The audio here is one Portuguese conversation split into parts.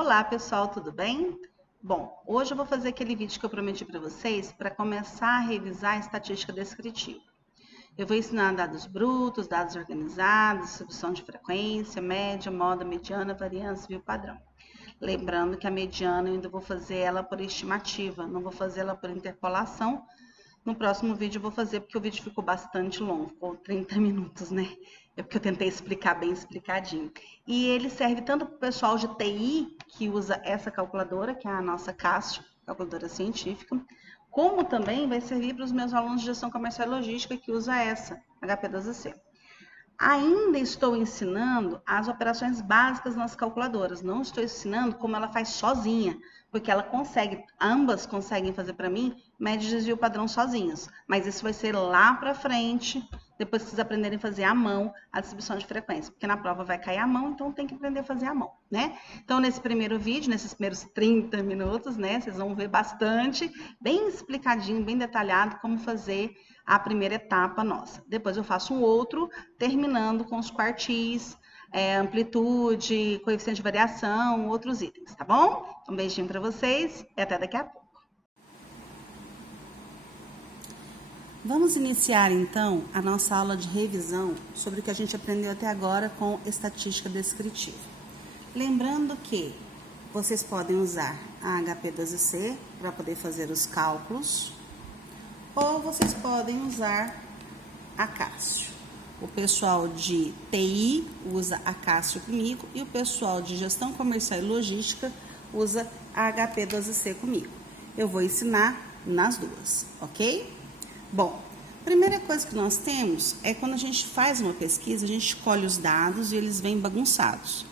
Olá pessoal, tudo bem? Bom, hoje eu vou fazer aquele vídeo que eu prometi para vocês para começar a revisar a estatística descritiva. Eu vou ensinar dados brutos, dados organizados, distribuição de frequência, média, moda, mediana, variância e o padrão. Lembrando que a mediana eu ainda vou fazer ela por estimativa, não vou fazer ela por interpolação. No próximo vídeo eu vou fazer porque o vídeo ficou bastante longo, ficou 30 minutos, né? É porque eu tentei explicar bem explicadinho. E ele serve tanto para o pessoal de TI, que usa essa calculadora, que é a nossa Cássio, calculadora científica, como também vai servir para os meus alunos de gestão comercial e logística, que usa essa, HP2C. Ainda estou ensinando as operações básicas nas calculadoras, não estou ensinando como ela faz sozinha, porque ela consegue, ambas conseguem fazer para mim, média, desvio padrão sozinhas, mas isso vai ser lá para frente, depois que vocês aprenderem a fazer à mão a distribuição de frequência, porque na prova vai cair à mão, então tem que aprender a fazer à mão, né? Então, nesse primeiro vídeo, nesses primeiros 30 minutos, né, vocês vão ver bastante, bem explicadinho, bem detalhado, como fazer a primeira etapa nossa. Depois eu faço um outro, terminando com os quartis, amplitude, coeficiente de variação, outros itens, tá bom? Um beijinho para vocês e até daqui a pouco. Vamos iniciar então a nossa aula de revisão sobre o que a gente aprendeu até agora com estatística descritiva. Lembrando que vocês podem usar a HP2C para poder fazer os cálculos, ou vocês podem usar a Cássio. O pessoal de TI usa a Cássio comigo e o pessoal de gestão comercial e logística usa a HP2C comigo. Eu vou ensinar nas duas, ok? Bom, a primeira coisa que nós temos é quando a gente faz uma pesquisa, a gente escolhe os dados e eles vêm bagunçados.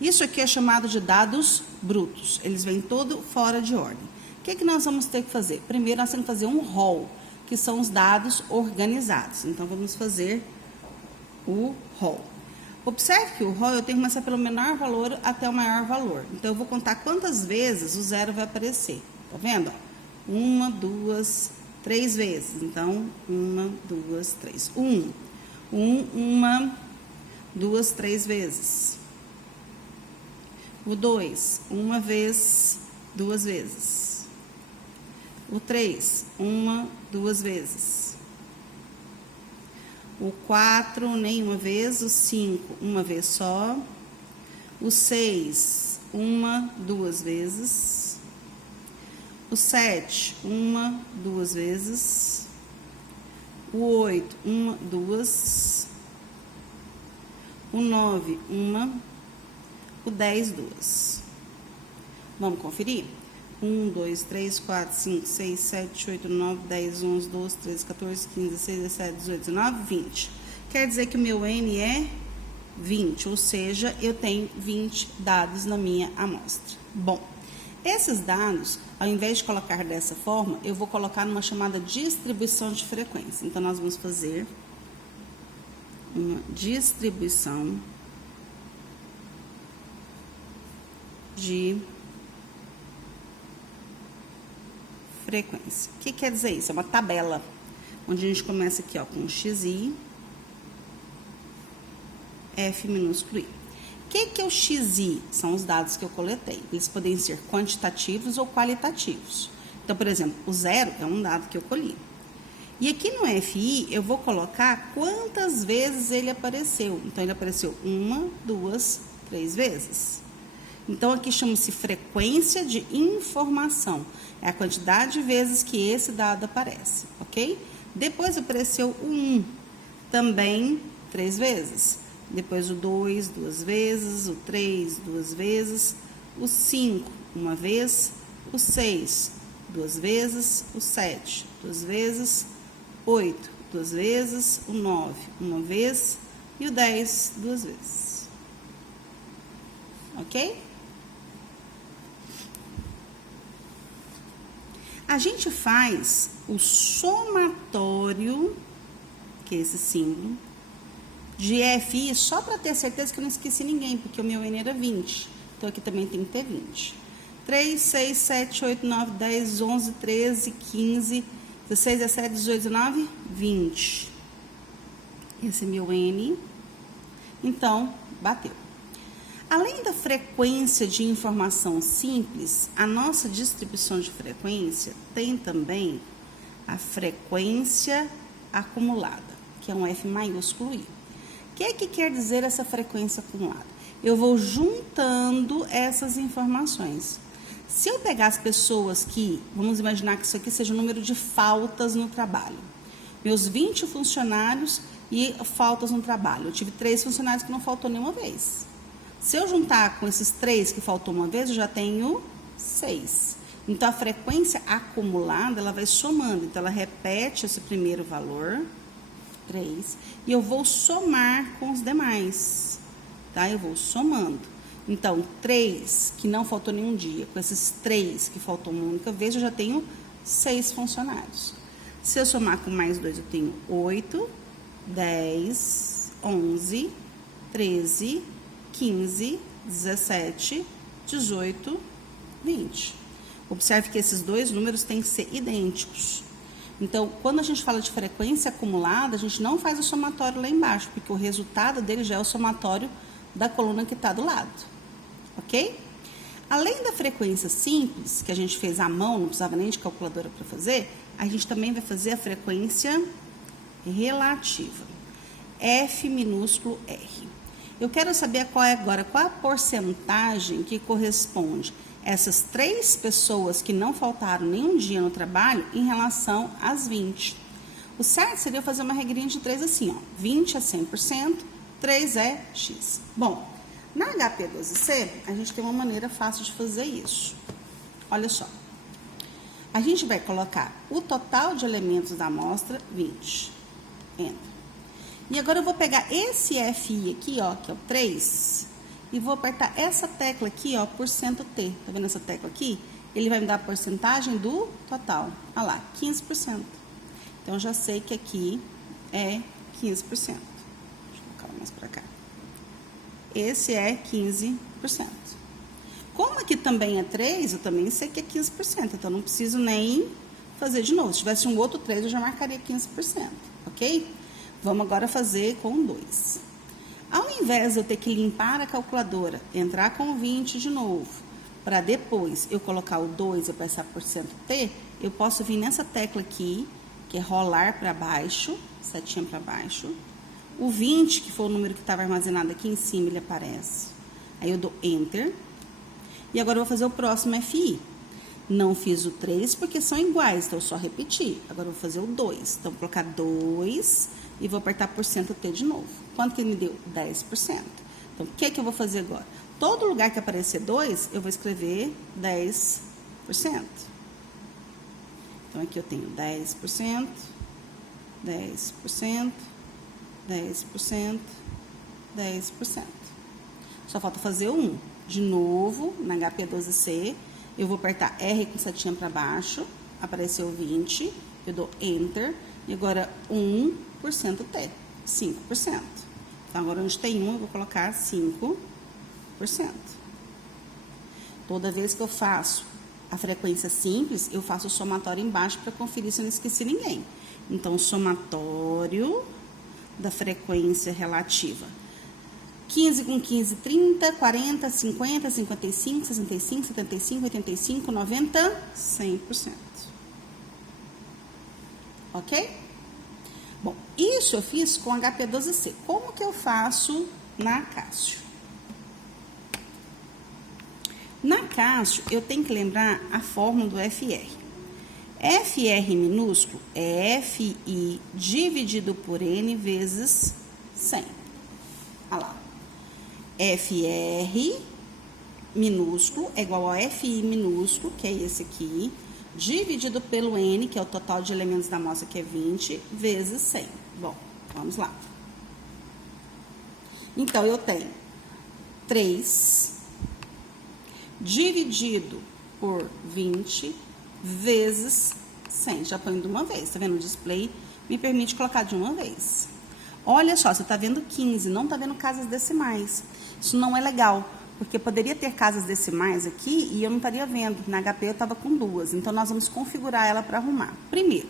Isso aqui é chamado de dados brutos, eles vêm todo fora de ordem. O que nós vamos ter que fazer? Primeiro, nós temos que fazer um rol, que são os dados organizados. Então, vamos fazer o rol. Observe que o rol eu tenho que começar pelo menor valor até o maior valor. Então, eu vou contar quantas vezes o zero vai aparecer. Tá vendo? 1, 2, 3 vezes. Então, 1, 2, 3. 1, 2, 3 vezes. O 2, 1 vez, 2 vezes. O 3, 1, 2 vezes. O 4, nenhuma vez. O 5, uma vez só. O 6, 1, 2 vezes. O 7, 1, 2 vezes. O 8, 1, 2. O 9, 1. O 10, 2. Vamos conferir? 1, 2, 3, 4, 5, 6, 7, 8, 9, 10, 11, 12, 13, 14, 15, 16, 17, 18, 19, 20. Quer dizer que o meu N é 20, ou seja, eu tenho 20 dados na minha amostra. Bom, esses dados, ao invés de colocar dessa forma, eu vou colocar numa chamada distribuição de frequência. Então, nós vamos fazer uma distribuição de frequência. O que quer dizer isso? É uma tabela, onde a gente começa aqui, ó, com XI, F minúsculo I. O que é o XI? São os dados que eu coletei. Eles podem ser quantitativos ou qualitativos. Então, por exemplo, o 0 é um dado que eu colhi. E aqui no FI, eu vou colocar quantas vezes ele apareceu. Então, ele apareceu 1, 2, 3 vezes. Então, aqui chama-se frequência de informação. É a quantidade de vezes que esse dado aparece, ok? Depois apareceu o 1, também 3 vezes. Depois o 2, 2 vezes. O 3, 2 vezes. O 5, uma vez. O 6, 2 vezes. O 7, 2 vezes. 8, 2 vezes. O 9, uma vez. E o 10, 2 vezes. Ok? A gente faz o somatório, que é esse símbolo, de FI, só para ter certeza que eu não esqueci ninguém, porque o meu N era 20. Então, aqui também tem que ter 20. 3, 6, 7, 8, 9, 10, 11, 13, 15, 16, 17, 18, 19, 20. Esse é meu N. Então, bateu. Além da frequência de informação simples, a nossa distribuição de frequência tem também a frequência acumulada, que é um F maiúsculo I. O que quer dizer essa frequência acumulada? Eu vou juntando essas informações. Se eu pegar as pessoas que, vamos imaginar que isso aqui seja o número de faltas no trabalho. Meus 20 funcionários e faltas no trabalho. Eu tive 3 funcionários que não faltou nenhuma vez. Se eu juntar com esses 3 que faltou uma vez, eu já tenho 6. Então, a frequência acumulada, ela vai somando. Então, ela repete esse primeiro valor, 3, e eu vou somar com os demais, tá? Eu vou somando. Então, 3 que não faltou nenhum dia, com esses 3 que faltou uma única vez, eu já tenho 6 funcionários. Se eu somar com mais 2, eu tenho 8, 10, 11, 13, 15, 17, 18, 20. Observe que esses dois números têm que ser idênticos. Então, quando a gente fala de frequência acumulada, a gente não faz o somatório lá embaixo, porque o resultado dele já é o somatório da coluna que está do lado. Ok? Além da frequência simples, que a gente fez à mão, não precisava nem de calculadora para fazer, a gente também vai fazer a frequência relativa. F minúsculo R. Eu quero saber qual é agora, qual a porcentagem que corresponde a essas 3 pessoas que não faltaram nenhum dia no trabalho em relação às 20. O certo seria eu fazer uma regrinha de 3 assim, ó. 20 é 100%, 3 é X. Bom, na HP12C, a gente tem uma maneira fácil de fazer isso. Olha só. A gente vai colocar o total de elementos da amostra, 20. Entra. E agora eu vou pegar esse FI aqui, ó, que é o 3, e vou apertar essa tecla aqui, ó, %T. Tá vendo essa tecla aqui? Ele vai me dar a porcentagem do total. Olha lá, 15%. Então, eu já sei que aqui é 15%. Deixa eu colocar mais pra cá. Esse é 15%. Como aqui também é 3, eu também sei que é 15%. Então, não preciso nem fazer de novo. Se tivesse um outro 3, eu já marcaria 15%. Ok? Vamos agora fazer com 2. Ao invés de eu ter que limpar a calculadora, entrar com 20 de novo, para depois eu colocar o 2 e passar %T, eu posso vir nessa tecla aqui, que é rolar para baixo, setinha para baixo. O 20, que foi o número que estava armazenado aqui em cima, ele aparece. Aí eu dou Enter. E agora eu vou fazer o próximo FI. Não fiz o 3 porque são iguais, então eu só repetir. Agora eu vou fazer o 2. Então, vou colocar 2 e vou apertar %T de novo. Quanto que ele me deu? 10%. Então, o que eu vou fazer agora? Todo lugar que aparecer 2, eu vou escrever 10%. Então, aqui eu tenho 10%, 10%, 10%, 10%. Só falta fazer o 1. De novo, na HP12C, eu vou apertar R com setinha para baixo, apareceu 20, eu dou Enter, e agora 1%T, 5%. Então, agora onde tem 1, eu vou colocar 5%. Toda vez que eu faço a frequência simples, eu faço o somatório embaixo para conferir se eu não esqueci ninguém. Então, o somatório da frequência relativa. 15 com 15, 30, 40, 50, 55, 65, 75, 85, 90, 100%. Ok? Bom, isso eu fiz com HP12C. Como que eu faço na Cássio? Na Cássio, eu tenho que lembrar a fórmula do FR. FR minúsculo é FI dividido por N vezes 100. Olha lá. FR minúsculo é igual a FI minúsculo, que é esse aqui, dividido pelo N, que é o total de elementos da amostra, que é 20, vezes 100. Bom, vamos lá. Então, eu tenho 3 dividido por 20 vezes 100. Já põe de uma vez, tá vendo? O display me permite colocar de uma vez. Olha só, você tá vendo 15, não tá vendo casas decimais. Isso não é legal, porque poderia ter casas decimais aqui e eu não estaria vendo. Na HP eu estava com 2, então nós vamos configurar ela para arrumar. Primeiro,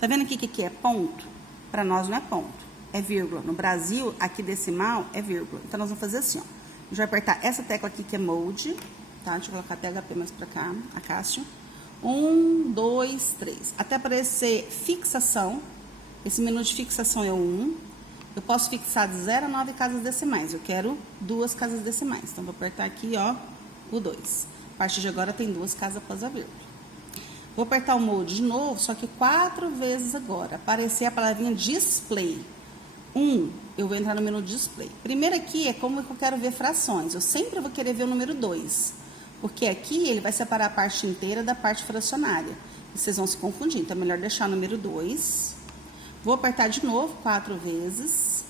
tá vendo aqui que é ponto? Para nós não é ponto, é vírgula. No Brasil, aqui decimal é vírgula. Então, nós vamos fazer assim, ó. gente vai apertar essa tecla aqui que é Mode, tá? Deixa eu colocar PHP mais pra cá, a Cássio. 1, 2, 3. Até aparecer fixação. Esse menu de fixação é o 1. Eu posso fixar de 0 a 9 casas decimais. Eu quero 2 casas decimais. Então, vou apertar aqui, ó, o 2. A partir de agora tem 2 casas após a vírgula. Vou apertar o Mode de novo, só que 4 vezes agora. Aparecer a palavrinha Display. 1, eu vou entrar no menu Display. Primeiro aqui é como eu quero ver frações. Eu sempre vou querer ver o número 2. Porque aqui ele vai separar a parte inteira da parte fracionária. E vocês vão se confundir. Então, é melhor deixar o número 2. Vou apertar de novo 4 vezes.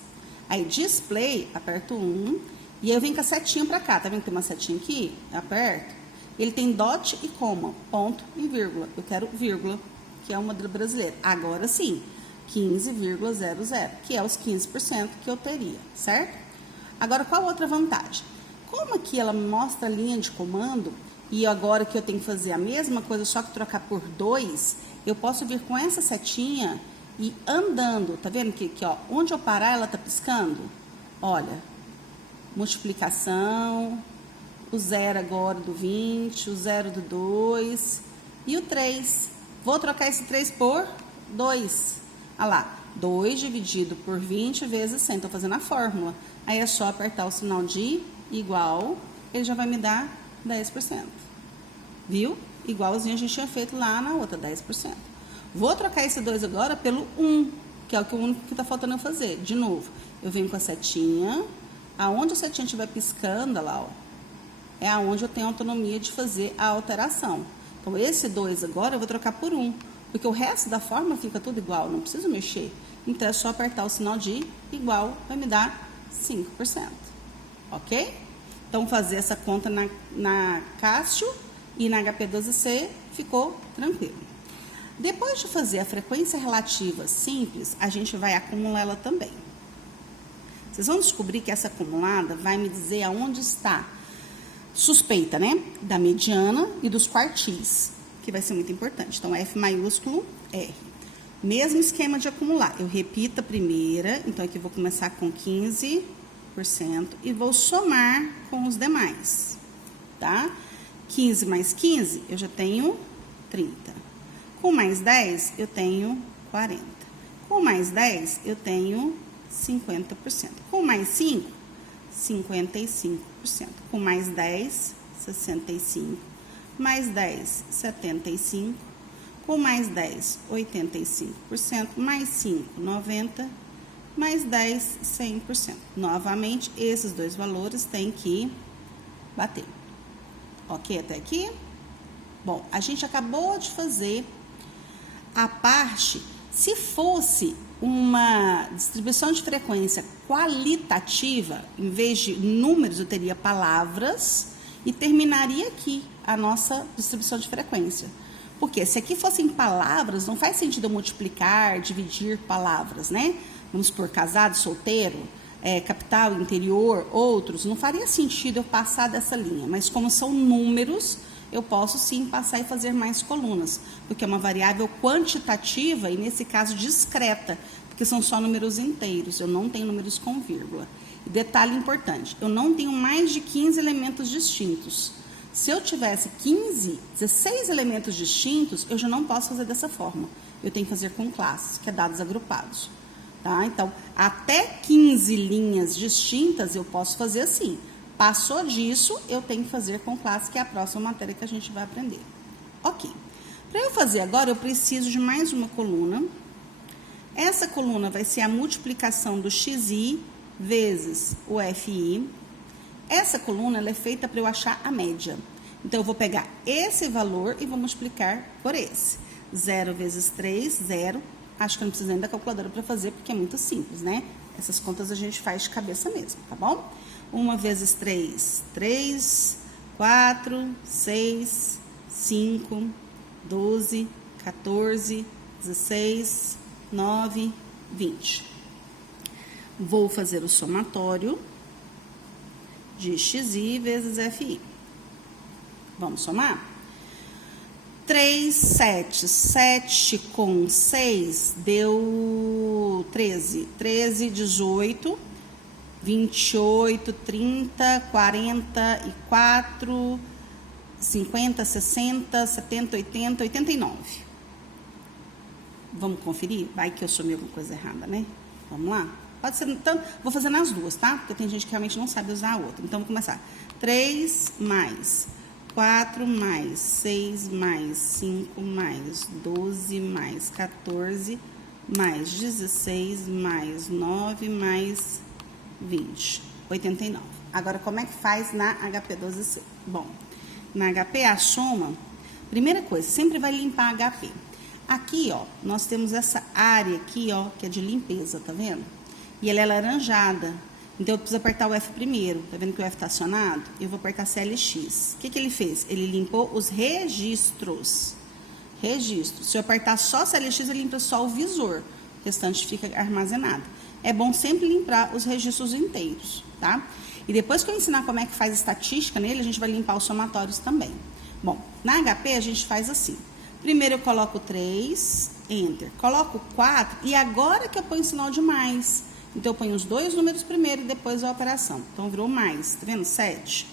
Aí, Display, aperto 1. E aí, eu venho com a setinha pra cá. Tá vendo que tem uma setinha aqui? Eu aperto. Ele tem dot e coma, ponto e vírgula. Eu quero vírgula, que é o modelo brasileiro. Agora sim, 15,00, que é os 15% que eu teria, certo? Agora, qual outra vantagem? Como aqui ela mostra a linha de comando, e agora que eu tenho que fazer a mesma coisa, só que trocar por 2, eu posso vir com essa setinha e andando. Tá vendo que aqui, ó, onde eu parar, ela tá piscando? Olha, multiplicação, o 0 agora do 20, o 0 do 2 e o 3. Vou trocar esse 3 por 2. Olha lá, 2 dividido por 20 vezes 100. Estou fazendo a fórmula. Aí é só apertar o sinal de igual, ele já vai me dar 10%. Viu? Igualzinho a gente tinha feito lá na outra, 10%. Vou trocar esse 2 agora pelo 1, que é o único que está faltando eu fazer. De novo, eu venho com a setinha. Aonde a setinha estiver piscando, olha lá, ó, é aonde eu tenho autonomia de fazer a alteração. Então, esse 2 agora eu vou trocar por 1, porque o resto da fórmula fica tudo igual, não preciso mexer. Então, é só apertar o sinal de igual, vai me dar 5%. Ok? Então, fazer essa conta na Cássio e na HP12C ficou tranquilo. Depois de fazer a frequência relativa simples, a gente vai acumular ela também. Vocês vão descobrir que essa acumulada vai me dizer aonde está suspeita, né? Da mediana e dos quartis, que vai ser muito importante. Então, F maiúsculo, R. Mesmo esquema de acumular. Eu repito a primeira, então aqui eu vou começar com 15% e vou somar com os demais, tá? 15 mais 15, eu já tenho 30. Com mais 10, eu tenho 40. Com mais 10, eu tenho 50%. Com mais 5, 55%. Com mais 10, 65%. Mais 10, 75%. Com mais 10, 85%. Mais 5, 90%. Mais 10, 100%. Novamente, esses dois valores têm que bater. Ok até aqui? Bom, a gente acabou de fazer a parte, se fosse uma distribuição de frequência qualitativa, em vez de números, eu teria palavras e terminaria aqui a nossa distribuição de frequência. Porque se aqui fossem palavras, não faz sentido eu multiplicar, dividir palavras, né? Vamos por casado, solteiro, capital, interior, outros. Não faria sentido eu passar dessa linha. Mas como são números, eu posso sim passar e fazer mais colunas. Porque é uma variável quantitativa e, nesse caso, discreta. Porque são só números inteiros. Eu não tenho números com vírgula. E detalhe importante, eu não tenho mais de 15 elementos distintos. Se eu tivesse 16 elementos distintos, eu já não posso fazer dessa forma. Eu tenho que fazer com classes, que é dados agrupados. Tá? Então, até 15 linhas distintas eu posso fazer assim. Passou disso, eu tenho que fazer com classe, que é a próxima matéria que a gente vai aprender. Ok. Para eu fazer agora, eu preciso de mais uma coluna. Essa coluna vai ser a multiplicação do xi vezes o fi. Essa coluna ela é feita para eu achar a média. Então, eu vou pegar esse valor e vou multiplicar por esse. 0 vezes 3, 0. Acho que eu não preciso nem da calculadora para fazer, porque é muito simples, né? Essas contas a gente faz de cabeça mesmo, tá bom? 1 vezes 3, 3, 4, 6, 5, 12, 14, 16, 9, 20. Vou fazer o somatório de xi vezes fi. Vamos somar? 3, 7. 7 com 6 deu 13. 13, 18. 28, 30, 44, 50, 60, 70, 80, 89. Vamos conferir? Vai que eu somei alguma coisa errada, né? Vamos lá? Pode ser, então, vou fazer nas duas, tá? Porque tem gente que realmente não sabe usar a outra. Então, vou começar. 3 mais 4 mais 6 mais 5 mais 12 mais 14 mais 16 mais 9 mais 20. 89. Agora, como é que faz na HP12C? Bom, na HP a soma, primeira coisa, sempre vai limpar a HP. Aqui, ó, nós temos essa área aqui, ó, que é de limpeza, tá vendo? E ela é laranjada. Então, eu preciso apertar o F primeiro. Tá vendo que o F tá acionado? Eu vou apertar CLX. O que ele fez? Ele limpou os registros. Registros. Se eu apertar só CLX, ele limpa só o visor. O restante fica armazenado. É bom sempre limpar os registros inteiros, tá? E depois que eu ensinar como é que faz estatística nele, a gente vai limpar os somatórios também. Bom, na HP a gente faz assim. Primeiro eu coloco 3, Enter. Coloco 4 e agora que eu ponho o sinal de mais. Então, eu ponho os dois números primeiro e depois a operação. Então, virou mais, tá vendo? 7.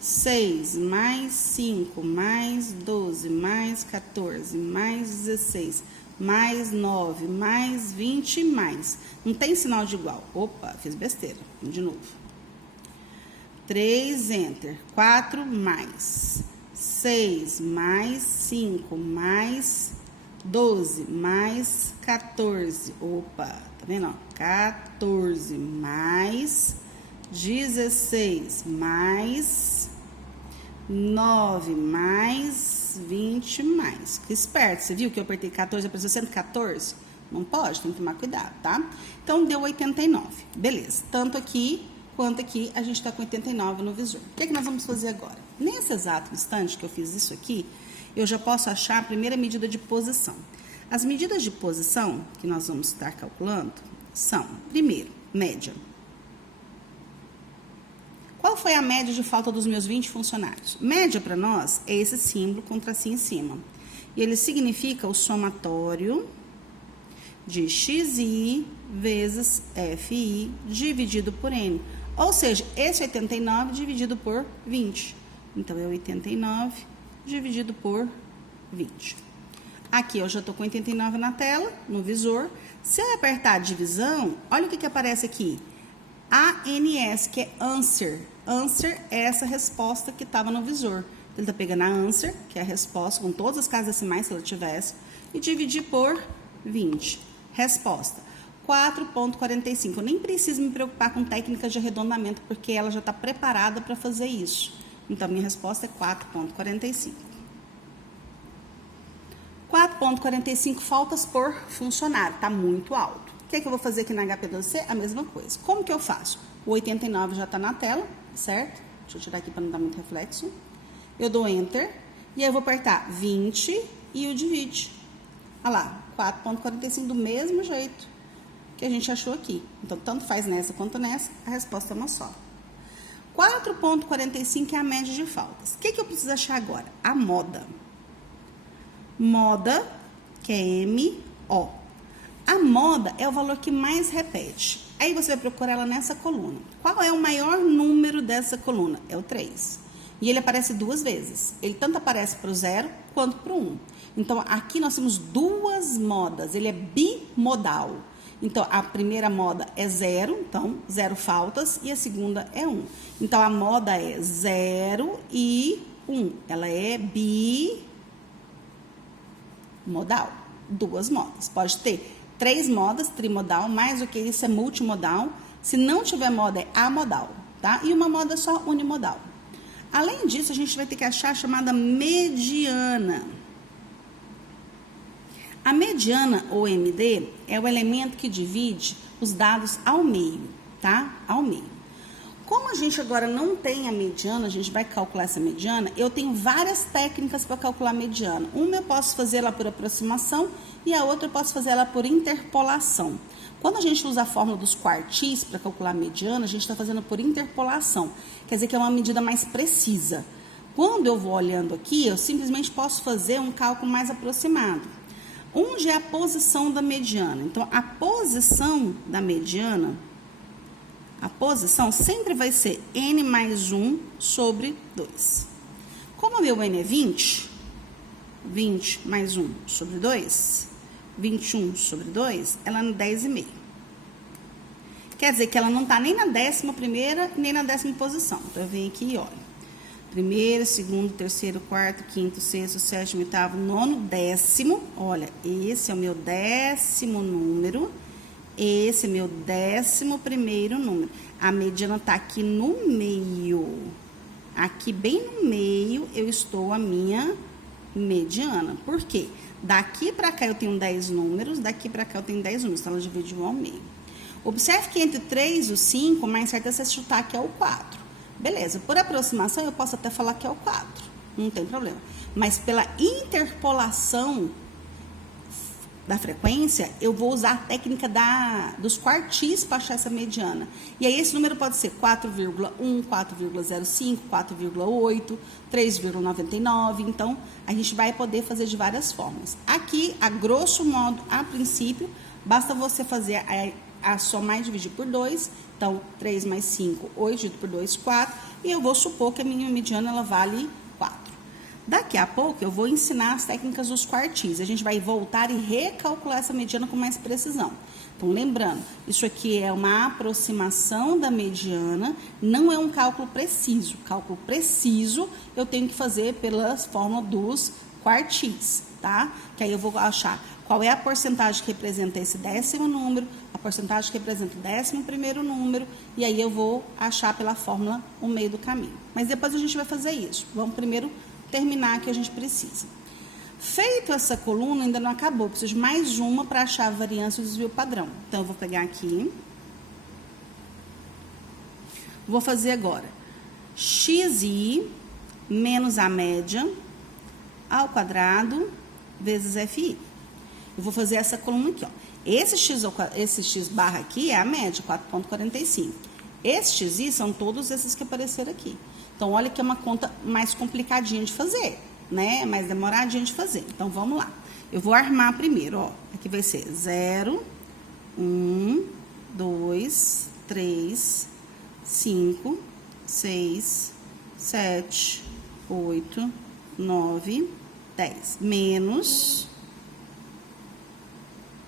6 mais 5 mais 12 mais 14 mais 16 mais 9 mais 20 mais. Não tem sinal de igual. Opa, fiz besteira. De novo. 3, Enter. 4 mais 6 mais 5 mais 12 mais 14. Opa, tá vendo? Ó? 14 mais 16 mais 9 mais 20 mais. Que esperto, você viu que eu apertei 14, apareceu 114? Não pode, tem que tomar cuidado, tá? Então, deu 89. Beleza, tanto aqui quanto aqui a gente tá com 89 no visor. O que é que nós vamos fazer agora? Nesse exato instante que eu fiz isso aqui, eu já posso achar a primeira medida de posição. As medidas de posição que nós vamos estar calculando são, primeiro, média. Qual foi a média de falta dos meus 20 funcionários? Média para nós é esse símbolo com tracinho em cima. E ele significa o somatório de XI vezes FI dividido por N. Ou seja, esse 89 dividido por 20. Então, é 89 dividido por 20. Aqui eu já estou com 89 na tela, no visor. Se eu apertar a divisão, olha o que aparece aqui. ANS, que é answer. Answer é essa resposta que estava no visor. Ele está pegando a answer, que é a resposta, com todas as casas decimais, se ela tivesse, e dividir por 20. Resposta, 4,45. Eu nem preciso me preocupar com técnicas de arredondamento, porque ela já está preparada para fazer isso. Então, minha resposta é 4,45. 4,45 faltas por funcionário, está muito alto. O que é que eu vou fazer aqui na HP12C? A mesma coisa. Como que eu faço? O 89 já está na tela, certo? Deixa eu tirar aqui para não dar muito reflexo. Eu dou Enter e aí eu vou apertar 20 e o divide. Olha lá, 4,45 do mesmo jeito que a gente achou aqui. Então, tanto faz nessa quanto nessa, a resposta é uma só. 4,45 é a média de faltas. O que que eu preciso achar agora? A moda. Moda, que é MO. A moda é o valor que mais repete. Aí você vai procurar ela nessa coluna. Qual é o maior número dessa coluna? É o 3. E ele aparece duas vezes. Ele tanto aparece para o 0 quanto para o 1. Então, aqui nós temos duas modas. Ele é bimodal. Então, a primeira moda é 0, então 0 faltas. E a segunda é 1. Então, a moda é 0 e 1. Ela é bimodal. Duas modas. Pode ter 3 modas, trimodal, mais do que isso é multimodal. Se não tiver moda, é amodal, tá? E uma moda só unimodal. Além disso, a gente vai ter que achar a chamada mediana. A mediana, ou MD, é o elemento que divide os dados ao meio, tá? Ao meio. Como a gente agora não tem a mediana, a gente vai calcular essa mediana, eu tenho várias técnicas para calcular a mediana. Uma eu posso fazer ela por aproximação e a outra eu posso fazer ela por interpolação. Quando a gente usa a fórmula dos quartis para calcular a mediana, a gente está fazendo por interpolação. Quer dizer que é uma medida mais precisa. Quando eu vou olhando aqui, eu simplesmente posso fazer um cálculo mais aproximado. Onde é a posição da mediana? Então, a posição da mediana A posição sempre vai ser n mais 1 sobre 2. Como o meu n é 20, 20 mais 1 sobre 2, 21 sobre 2, ela é no 10,5. Quer dizer que ela não está nem na 11ª, nem na 10ª posição. Então, eu venho aqui e olho. Primeiro, segundo, terceiro, quarto, quinto, sexto, sétimo, oitavo, nono, 10º. Olha, esse é o meu 10º número. Esse é meu 11º número. A mediana está aqui no meio. Aqui bem no meio eu estou a minha mediana. Por quê? Daqui para cá eu tenho 10 números, daqui para cá eu tenho 10 números. Então, ela divide 1 ao meio. Observe que entre o 3 e o 5, o mais certo é você chutar que é o 4. Beleza, por aproximação eu posso até falar que é o 4. Não tem problema. Mas pela interpolação da frequência, eu vou usar a técnica dos quartis para achar essa mediana. E aí esse número pode ser 4,1, 4,05, 4,8, 3,99. Então, a gente vai poder fazer de várias formas. Aqui, a grosso modo, a princípio, basta você fazer a somar e dividir por 2. Então, 3 mais 5, 8, dividido por 2, 4. E eu vou supor que a minha mediana ela vale 4. Daqui a pouco eu vou ensinar as técnicas dos quartis. A gente vai voltar e recalcular essa mediana com mais precisão. Então, lembrando, isso aqui é uma aproximação da mediana, não é um cálculo preciso. Cálculo preciso eu tenho que fazer pela fórmula dos quartis, tá? Que aí eu vou achar qual é a porcentagem que representa esse 10º número, a porcentagem que representa o 11º número, e aí eu vou achar pela fórmula o meio do caminho. Mas depois a gente vai fazer isso. Vamos primeiro terminar o que a gente precisa. Feito essa coluna, ainda não acabou. Preciso de mais uma para achar a variância do desvio padrão. Então, eu vou pegar aqui. Vou fazer agora xi menos a média ao quadrado vezes fi. Eu vou fazer essa coluna aqui, ó. Esse x barra aqui é a média, 4,45. Esses xi são todos esses que apareceram aqui. Então, olha que é uma conta mais complicadinha de fazer, né? Mais demoradinha de fazer. Então, vamos lá. Eu vou armar primeiro, ó. Aqui vai ser 0, 1, 2, 3, 5, 6, 7, 8, 9, 10. Menos...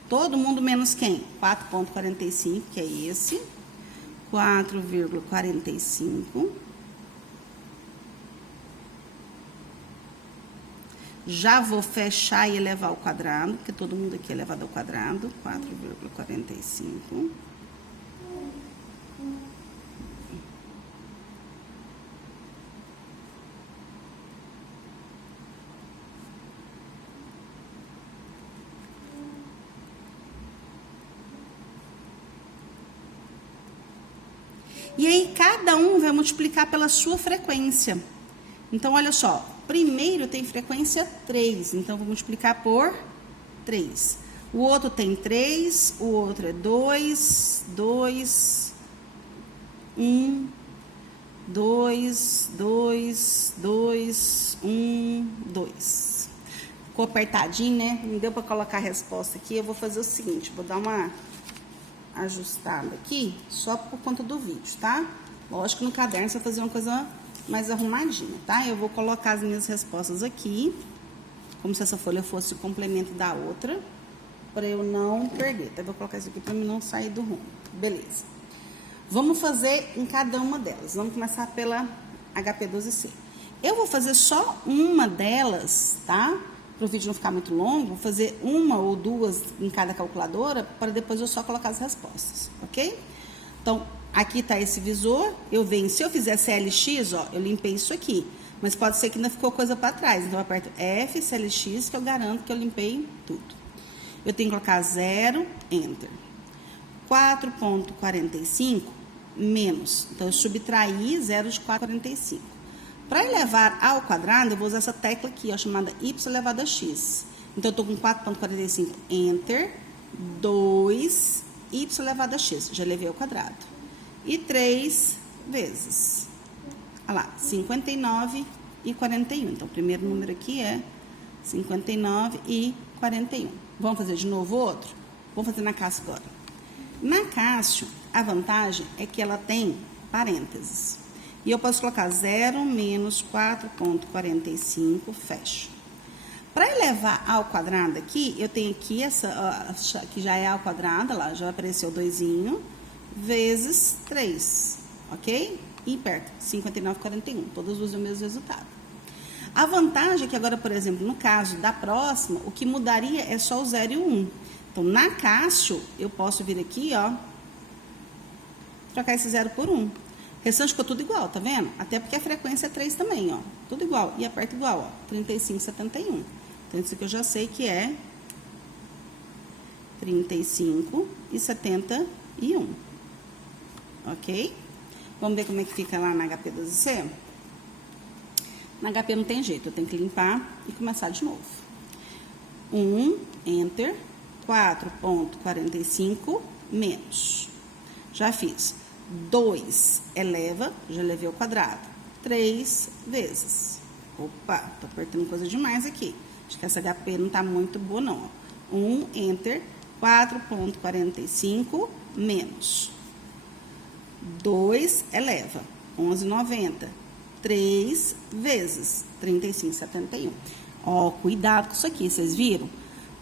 Todo mundo menos quem? 4,45, que é esse. 4,45. Já vou fechar e elevar ao quadrado, porque todo mundo aqui é elevado ao quadrado. 4,45. E aí, cada um vai multiplicar pela sua frequência. Então, olha só. Primeiro tem frequência 3. Então, vou multiplicar por 3. O outro tem 3. O outro é 2, 2, 1, 2, 2, 2, 1, 2. Ficou apertadinho, né? Não deu para colocar a resposta aqui. Eu vou fazer o seguinte. Vou dar uma ajustada aqui, só por conta do vídeo, tá? Lógico que no caderno você vai fazer uma coisa mais arrumadinha, tá? Eu vou colocar as minhas respostas aqui, como se essa folha fosse o complemento da outra, para eu não perder, tá? Eu vou colocar isso aqui para mim não sair do rumo. Beleza. Vamos fazer em cada uma delas. Vamos começar pela HP12C. Eu vou fazer só uma delas, tá? Para o vídeo não ficar muito longo, vou fazer uma ou duas em cada calculadora, para depois eu só colocar as respostas, ok? Então, aqui tá esse visor, eu venho, se eu fizer CLX, ó, eu limpei isso aqui, mas pode ser que ainda ficou coisa para trás, então eu aperto F, CLX, que eu garanto que eu limpei tudo. Eu tenho que colocar 0, Enter. 4,45 menos, então eu subtraí 0 de 4,45. Para elevar ao quadrado, eu vou usar essa tecla aqui, ó, chamada y elevado a x. Então, eu estou com 4,45, Enter, 2, y elevado a x, já elevei ao quadrado. E 3 vezes, olha lá, 59 e 41. Então, o primeiro número aqui é 59 e 41. Vamos fazer de novo outro? Vamos fazer na Cássio agora. Na Cássio, A vantagem é que ela tem parênteses. E eu posso colocar 0 menos 4,45, fecho. Para elevar ao quadrado aqui, eu tenho aqui essa, que já é ao quadrado, lá já apareceu 2, vezes 3, ok? E perto, 59,41, todas usam o mesmo resultado. A vantagem é que agora, por exemplo, no caso da próxima, o que mudaria é só o 0 e o 1. Então, na Cássio, eu posso vir aqui, ó, trocar esse 0 por 1. O restante ficou tudo igual, tá vendo? Até porque a frequência é 3 também, ó. Tudo igual. E aperta igual, ó. 35,71. Então, isso aqui eu já sei que é 35,71. Ok? Vamos ver como é que fica lá na HP12C? Na HP não tem jeito, eu tenho que limpar e começar de novo. 1, Enter, 4,45 menos. Já fiz. 2 eleva, já elevei ao quadrado. 3 vezes. Opa, tô apertando coisa demais aqui. Acho que essa HP não tá muito boa, não. 1, Enter, 4,45 menos. 2 eleva, 11,90. 3 vezes 35,71. Ó, cuidado com isso aqui, vocês viram?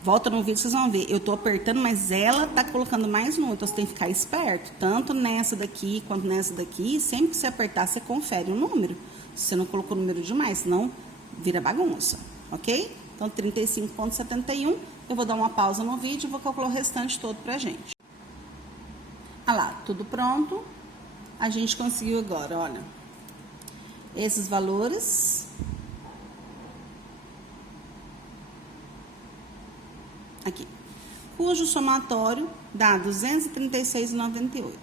Volta no vídeo, vocês vão ver. Eu tô apertando, mas ela tá colocando mais número. Então, você tem que ficar esperto. Tanto nessa daqui, quanto nessa daqui. Sempre que você apertar, você confere o número. Você não colocou número demais, senão vira bagunça. Ok? Então, 35,71. Eu vou dar uma pausa no vídeo e vou calcular o restante todo pra gente. Olha lá, tudo pronto. A gente conseguiu agora, olha. Esses valores. Aqui. Cujo somatório dá 236,98.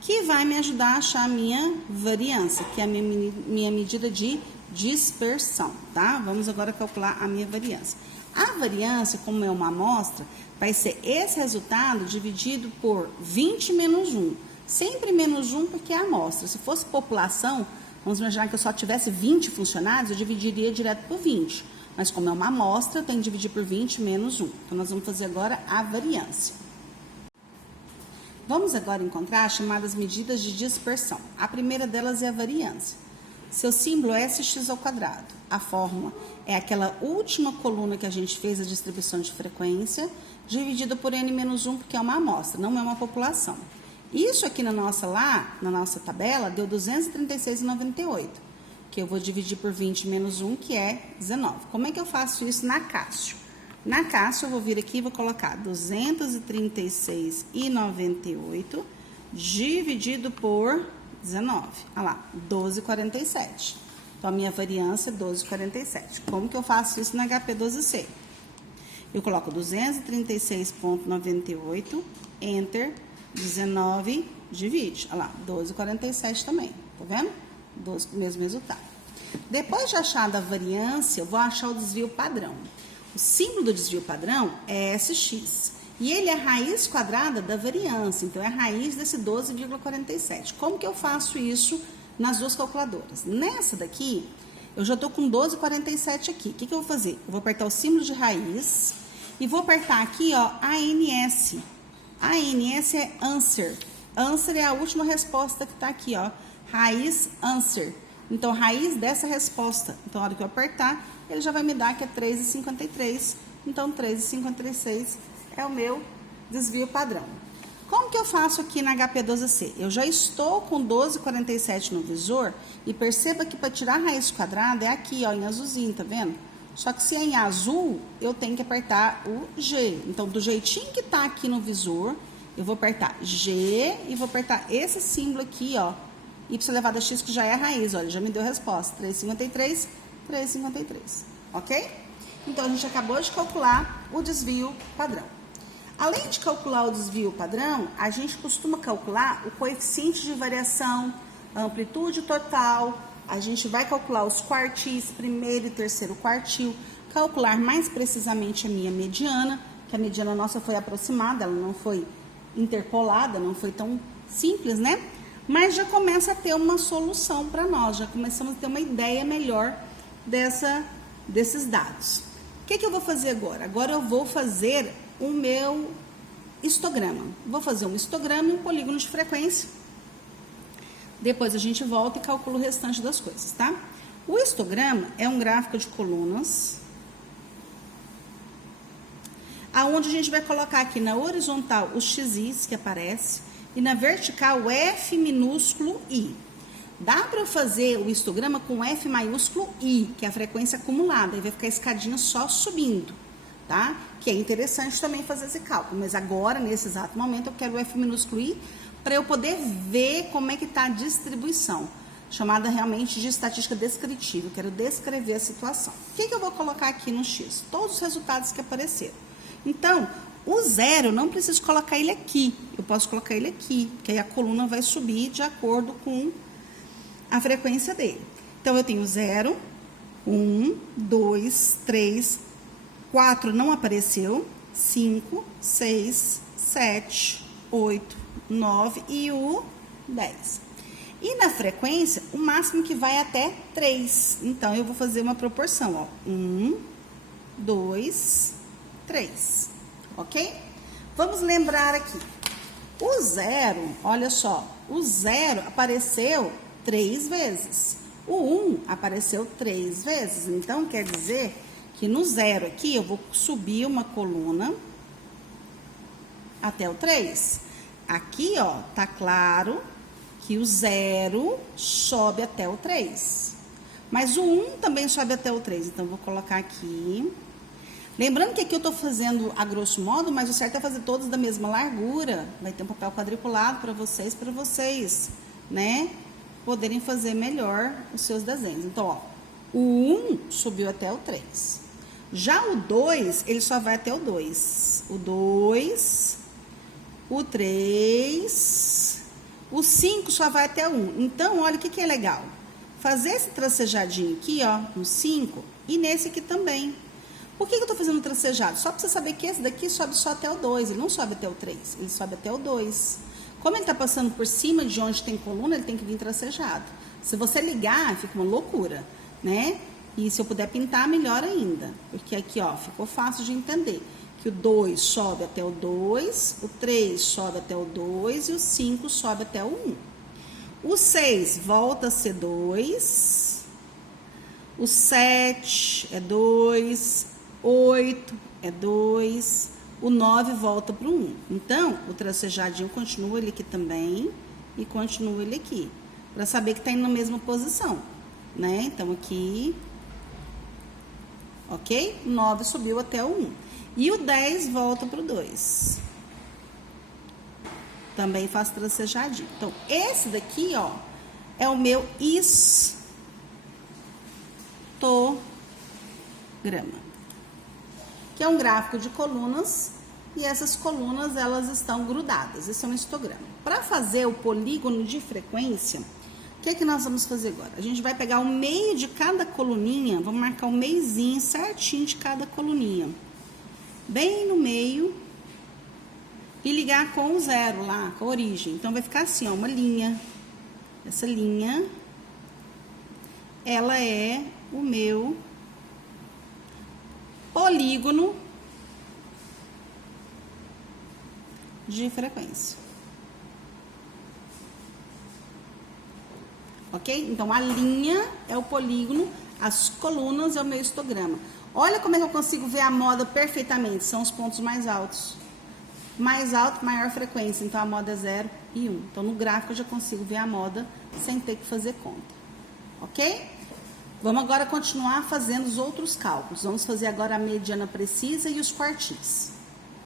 Que vai me ajudar a achar a minha variância, que é a minha medida de dispersão, tá? Vamos agora calcular a minha variância. A variância, como é uma amostra, vai ser esse resultado dividido por 20 menos 1. Sempre menos 1 porque é amostra. Se fosse população, vamos imaginar que eu só tivesse 20 funcionários, eu dividiria direto por 20. Mas como é uma amostra, eu tenho que dividir por 20 menos 1. Então, nós vamos fazer agora a variância. Vamos agora encontrar as chamadas medidas de dispersão. A primeira delas é a variância. Seu símbolo é SX ao quadrado. A fórmula é aquela última coluna que a gente fez a distribuição de frequência, dividida por N menos 1, porque é uma amostra, não é uma população. Isso aqui na nossa tabela, deu 236,98, que eu vou dividir por 20 menos 1, que é 19. Como é que eu faço isso na Cássio? Na Cássio, eu vou vir aqui e vou colocar 236,98 dividido por 19. Olha lá, 12,47. Então, a minha variância é 12,47. Como que eu faço isso na HP12C? Eu coloco 236,98, Enter, 19, divide. Olha lá, 12,47 também. Tá vendo? 12 com o mesmo resultado. Depois de achar a variância, eu vou achar o desvio padrão. O símbolo do desvio padrão é SX. E ele é a raiz quadrada da variância. Então, é a raiz desse 12,47. Como que eu faço isso nas duas calculadoras? Nessa daqui, eu já estou com 12,47 aqui. O que eu vou fazer? Eu vou apertar o símbolo de raiz e vou apertar aqui, ó, ANS. ANS é answer. Answer é a última resposta que está aqui, ó. Raiz answer. Então, raiz dessa resposta. Então, a hora que eu apertar, ele já vai me dar que é 3,53. Então, 3,56 é o meu desvio padrão. Como que eu faço aqui na HP12C? Eu já estou com 12,47 no visor e perceba que para tirar a raiz quadrada é aqui, ó, em azulzinho, tá vendo? Só que se é em azul, eu tenho que apertar o G. Então, do jeitinho que tá aqui no visor, eu vou apertar G e vou apertar esse símbolo aqui, ó, y elevado a x, que já é a raiz, olha, já me deu a resposta, 3,53, 3,53, ok? Então, a gente acabou de calcular o desvio padrão. Além de calcular o desvio padrão, a gente costuma calcular o coeficiente de variação, a amplitude total, a gente vai calcular os quartis, primeiro e terceiro quartil, calcular mais precisamente a minha mediana, que a mediana nossa foi aproximada, ela não foi interpolada, não foi tão simples, né? Mas já começa a ter uma solução para nós, já começamos a ter uma ideia melhor desses dados. O que eu vou fazer agora? Agora eu vou fazer o meu histograma. Vou fazer um histograma e um polígono de frequência. Depois a gente volta e calcula o restante das coisas, tá? O histograma é um gráfico de colunas, aonde a gente vai colocar aqui na horizontal os xis que aparece e na vertical o F minúsculo I. Dá para eu fazer o histograma com F maiúsculo I, que é a frequência acumulada, e vai ficar a escadinha só subindo, tá? Que é interessante também fazer esse cálculo, mas agora, nesse exato momento, eu quero o F minúsculo I para eu poder ver como é que está a distribuição, chamada realmente de estatística descritiva. Eu quero descrever a situação. O que eu vou colocar aqui no X? Todos os resultados que apareceram. Então, o zero, não preciso colocar ele aqui, eu posso colocar ele aqui, porque aí a coluna vai subir de acordo com a frequência dele. Então, eu tenho 0, 1, 2, 3, 4 não apareceu, 5, 6, 7, 8, 9 e o 10. E na frequência, o máximo que vai até 3. Então, eu vou fazer uma proporção, ó. 1, 2, 3. Ok? Vamos lembrar aqui. O zero, olha só, o zero apareceu 3 vezes. O 1 apareceu 3 vezes. Então, quer dizer que no zero aqui, eu vou subir uma coluna até o 3. Aqui, ó, tá claro que o 0 sobe até o 3. Mas o 1 também sobe até o 3. Então, vou colocar aqui. Lembrando que aqui eu tô fazendo a grosso modo, mas o certo é fazer todos da mesma largura. Vai ter um papel quadriculado para vocês, né, poderem fazer melhor os seus desenhos. Então, ó, o 1 subiu até o 3. Já o 2, ele só vai até o 2. O 2, o 3, o 5 só vai até o 1. Então, olha o que é legal. Fazer esse tracejadinho aqui, ó, no 5 e nesse aqui também. Por que eu tô fazendo tracejado? Só para você saber que esse daqui sobe só até o 2, ele não sobe até o 3, ele sobe até o 2. Como ele tá passando por cima de onde tem coluna, ele tem que vir tracejado. Se você ligar, fica uma loucura, né? E se eu puder pintar, melhor ainda. Porque aqui, ó, ficou fácil de entender. Que o 2 sobe até o 2, o 3 sobe até o 2 e o 5 sobe até o 1. O 6 volta a ser 2, o 7 é 2, 8 é 2, o 9 volta para o 1. Então, o tracejadinho continua ele aqui também e continua ele aqui, para saber que está indo na mesma posição, né? Então, aqui, ok? O 9 subiu até o 1. E o 10 volta para o 2. Também faço tracejadinho. Então, esse daqui, ó, é o meu histograma, que é um gráfico de colunas, e essas colunas, elas estão grudadas. Esse é um histograma. Para fazer o polígono de frequência, o que nós vamos fazer agora? A gente vai pegar o meio de cada coluninha, vamos marcar o meiozinho certinho de cada coluninha, bem no meio, e ligar com o 0 lá, com a origem. Então, vai ficar assim, ó, uma linha. Essa linha, ela é o meu polígono de frequência. Ok? Então, a linha é o polígono, as colunas é o meu histograma. Olha como é que eu consigo ver a moda perfeitamente. São os pontos mais altos. Mais alto, maior frequência. Então, a moda é 0 e 1. Então, no gráfico, eu já consigo ver a moda sem ter que fazer conta. Ok? Vamos agora continuar fazendo os outros cálculos. Vamos fazer agora a mediana precisa e os quartis.